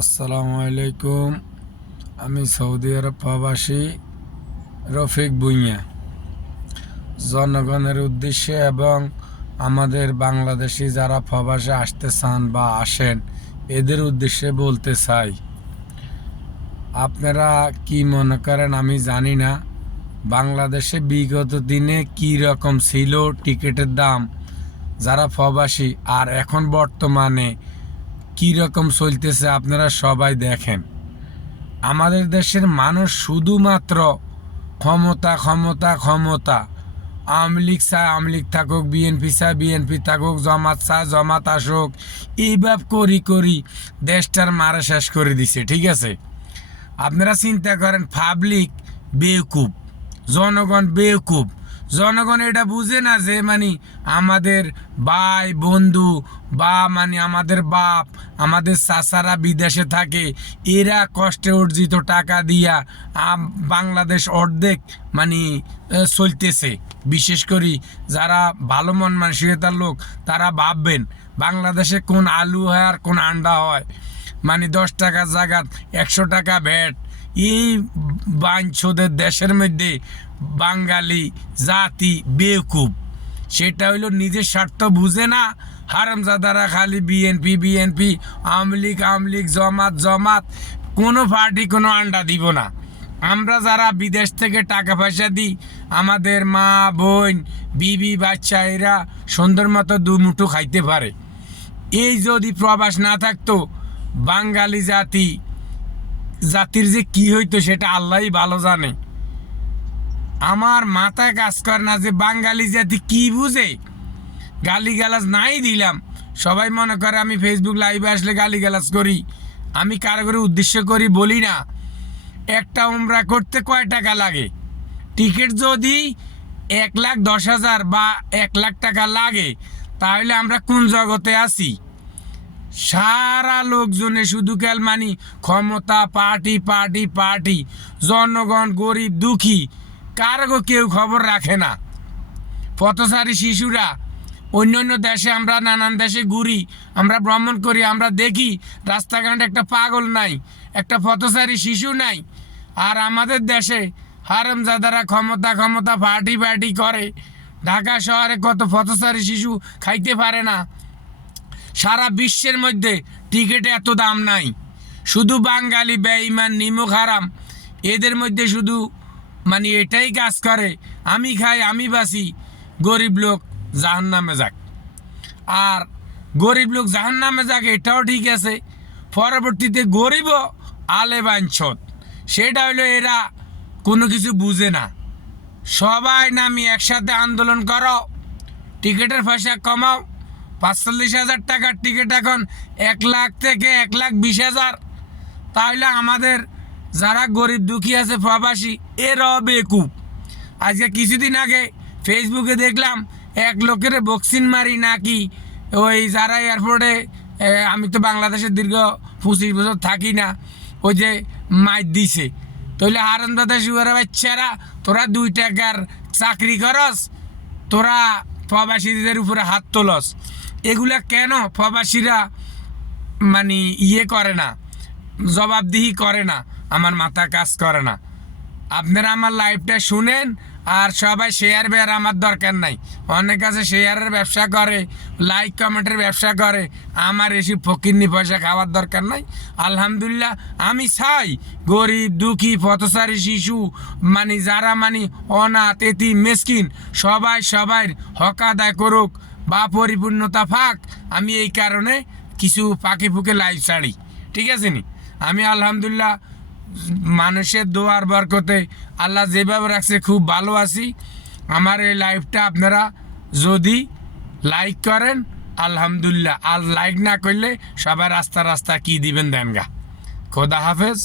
আসসালামু আলাইকুম। আমি সৌদি আরব প্রবাসী রফিক ভুঁইয়া। জনগণের উদ্দেশ্যে এবং আমাদের বাংলাদেশি যারা প্রবাসে আসতে চান বা আসেন এদের উদ্দেশ্যে বলতে চাই, আপনারা কি মনে করেন আমি জানি না। বাংলাদেশে বিগত দিনে কি রকম ছিল টিকিটের দাম, যারা প্রবাসী, আর এখন বর্তমানে কি রকম চলতেছে আপনারা সবাই দেখেন। আমাদের দেশের মানুষ শুধুমাত্র ক্ষমতা ক্ষমতা ক্ষমতা। আওয়ামী লীগ চায় আওয়ামী লীগ থাকুক, বিএনপি চায় বিএনপি থাকুক, জমাত চায় জমাত আসুক, এইভাব করি করি দেশটার মারা শেষ করে দিছে। ঠিক আছে, আপনারা চিন্তা করেন, পাবলিক বেকুব, জনগণ বেকুব। জনগণ এটা বুঝে না যে আমাদের ভাই বন্ধু বা আমাদের বাপ, আমাদের চাচারা বিদেশে থাকে, এরা কষ্টে অর্জিত টাকা দিয়া বাংলাদেশ অর্ধেক চলতেছে। বিশেষ করে যারা ভালো মন মানসিকতার লোক তারা ভাববেন বাংলাদেশে কোন আলু হয় আর কোন আন্ডা হয়। 10 টাকার জায়গাত 100 টাকা ভ্যাট। এই বাঞ্ছদের দেশের মধ্যে বাঙালি জাতি বেকুব। সেটা হইল নিজের স্বার্থ বুঝে না। হারামজাদারা খালি বিএনপি বিএনপি, আওয়ামী লীগ জমাত জমাত, কোনো পার্টি কোনো আন্ডা দিব না। আমরা যারা বিদেশ থেকে টাকা পয়সা দিই, আমাদের মা বোন বিবি বাচ্চা এরা সুন্দর মতো দুমুঠো খাইতে পারে। এই যদি প্রবাস না থাকতো, বাঙালি জাতির যে কি হইতো সেটা আল্লাহই ভালো জানে। আমার মাথায় কাজ করে না যে বাঙালি জাতি কি বুঝে। গালিগালাজ নাই দিলাম, সবাই মনে করে আমি ফেসবুক লাইভে আসলে গালিগালাজ করি। আমি কারো করে উদ্দেশ্য করি বলি না। একটা উমরা করতে কয় টাকা লাগে? টিকিট যদি 1,10,000 বা 1,00,000 টাকা লাগে, তাহলে আমরা কোন জগতে আছি? সারা লোকজনে শুধু ক্ষমতা, পার্টি পার্টি পার্টি। জনগণ গরিব দুঃখী কারো কেউ খবর রাখে না। পথচারী শিশুরা অন্য দেশে, আমরা নানান দেশে ঘুরি, আমরা ভ্রমণ করি, আমরা দেখি রাস্তাঘাট একটা পাগল নাই, একটা পথচারী শিশু নাই। আর আমাদের দেশে হারামজাদারা ক্ষমতা ক্ষমতা পার্টি পার্টি করে। ঢাকা শহরে কত পথচারী শিশু খাইতে পারে না। সারা বিশ্বের মধ্যে টিকিটে এত দাম নাই। শুধু বাঙালি বেঈমান নিমক হারাম এদের মধ্যে শুধু এটাই কাজ করে, আমি খাই আমি বাঁচি, গরিব লোক জাহান্নামে যাক। আর গরিব লোক জাহান্নামে যাক এটাও ঠিক আছে, পরবর্তীতে গরিবও আলে বাঞ্ছত। সেটা হইলো এরা কোনো কিছু বুঝে না। সবাই নামি একসাথে আন্দোলন করো, টিকিটের পয়সা কমাও। 45,000 টাকার টিকিট এখন 1,00,000 থেকে 1,20,000। তাহলে আমাদের যারা গরিব দুঃখী আছে প্রবাসী, এরাও বেকুব। আজকে কিছুদিন আগে ফেসবুকে দেখলাম এক লোকের বক্সিন মারি নাকি ওই যারা এয়ারপোর্টে, আমি তো বাংলাদেশের দীর্ঘ 25 বছর থাকি না, ওই যে মাইর দিছে। তাহলে হারামজাদা শুয়ারে বাচ্চারা, তোরা 2 টাকার চাকরি করস, তোরা প্রবাসীদের উপরে হাত তোলস। এগুলা কেন প্রবাসীরা ইয়ে করে না, জবাবদিহি করে না? আমার মাথা কাজ করে না। আপনারা আমার লাইভটা শুনেন, আর সবাই শেয়ার বেয়ার আমার দরকার নাই। অনেক আছে শেয়ারের ব্যবসা করে, লাইক কমেন্টের ব্যবসা করে, আমার এসব ফকিরনি পয়সা খাওয়ার দরকার নাই। আলহামদুলিল্লাহ, আমি চাই গরিব দুঃখী পথচারী শিশু যারা অনাথ এতিম মিসকিন সবাই সবার হক আদায় করুক বা পরিপূর্ণতা পাক। আমি এই কারণে কিছু ফাঁকে ফুঁকে লাইভ ছাড়ি। ঠিক আছে নি? আমি আলহামদুলিল্লাহ মানুষের দোয়ার বরকতে আল্লাহ যেভাবে রাখছে খুব ভালো আছি। আমার এই লাইভটা আপনারা যদি লাইক করেন আলহামদুলিল্লাহ, আর লাইক না করলে সবাই রাস্তা রাস্তা কি দিবেন দেন গা। খোদা হাফেজ।